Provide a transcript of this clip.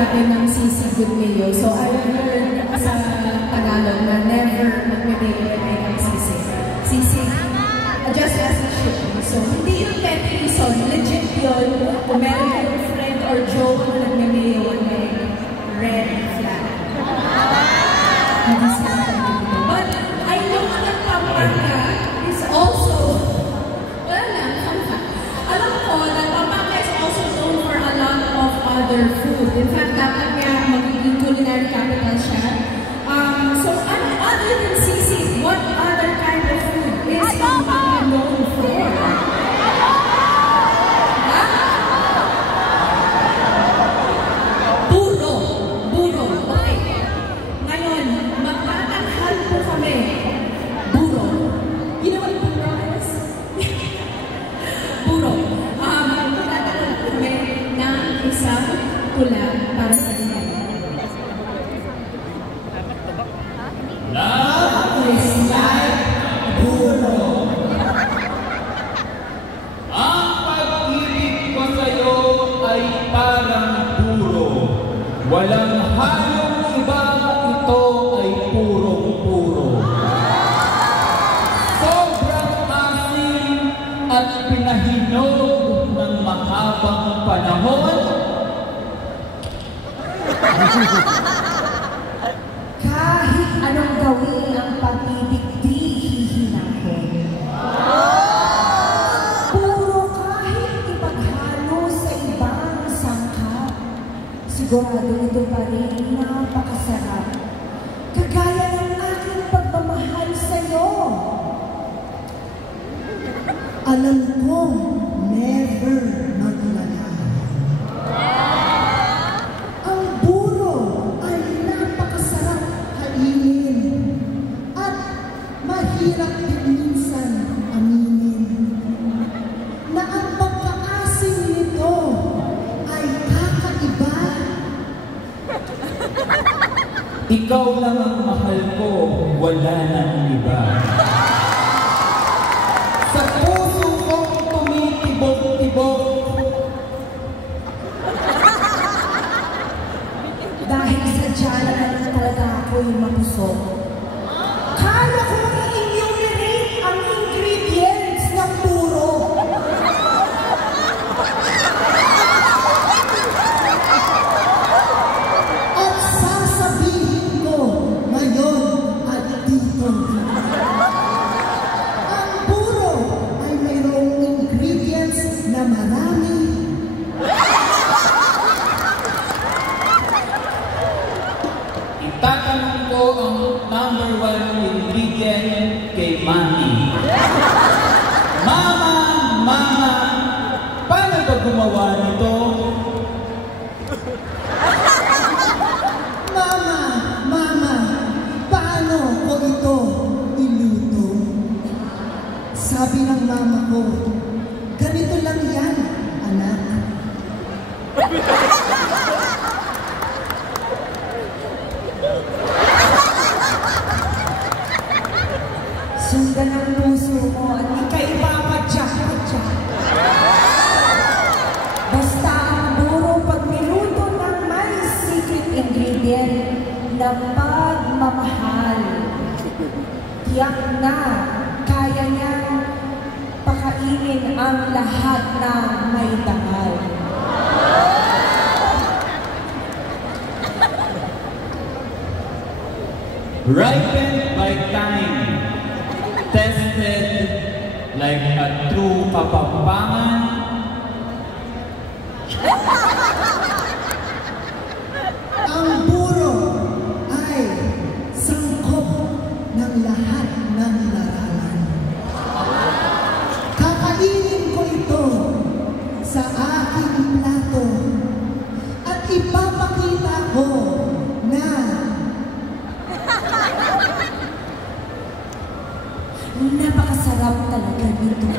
natin ng sisig with mayo. So I learned sa Tagalog na never magme-mayo ng sisig. Sisig, just as it should be. So hindi yung pet reason, legit yun. Kung meron kayong friend or joke na nagme-mayo ng red flag. Hindi sila dito. But I know that pampanga is also, wala lang, fun fact. Alam ko that pampanga is also known for a lot of other food. In fact, dapat nga magiging culinary capital siya. So, other than sisig, what other kind of food is Pampanga known for? Buro. Buro. Okay. Ngayon, magtatanghal po kami. Buro. You know what buro is? Buro. Magtatanghal po kami ng isang tula para sa inyo. Love is like buro. Ang pag-ibig ko sa'yo ay parang buro. Walang halong iba, ito ay purong-puro. Sobrang asim at pinahinog ng mahabang panahon. Kahit anong gawin ang pag-ibig, di hihinahon. Puro kahit ipaghalo sa ibang sangkap, sigurado ito pa rin napakasarap. Kagaya ng aking pagmamahal sa'yo. Alam kong never maglala. Ang buro ay napakasarap kainin at mahirap din minsan aminin na ang pagkaasim nito ay kakaiba. Ikaw lang ang mahal ko, wala nang iba. Sa puso kong tumitibok-tibok. Dahil sadya na lang talaga ako'y mapusok. Kaya ko i-enumerate ang ingredients ng buro. At sasabihin ko ngayon at dito. Ang buro ay mayroong ingredients na marami. Itatanong ko ang number 1 ingredient kay Mami. Mama, paano ba gumawa nito? Mama, paano ko ito iluto? Sabi ng mama ko, ganito lang yan, anak. Sundan ang puso mo at di ka ipapadyak-padyak. Basta ang buro pag niluto ng may secret ingredient na pagmamahal. Tiyak na kaya niyang pakainin ang lahat ng may dangal. Ripened by time, tested like a true Kapampangan. Ang buro ay sangkop ng lahat ng larangan. Kakainin ko ito sa aking plato at ipapakita ko na napakasarap talaga nito.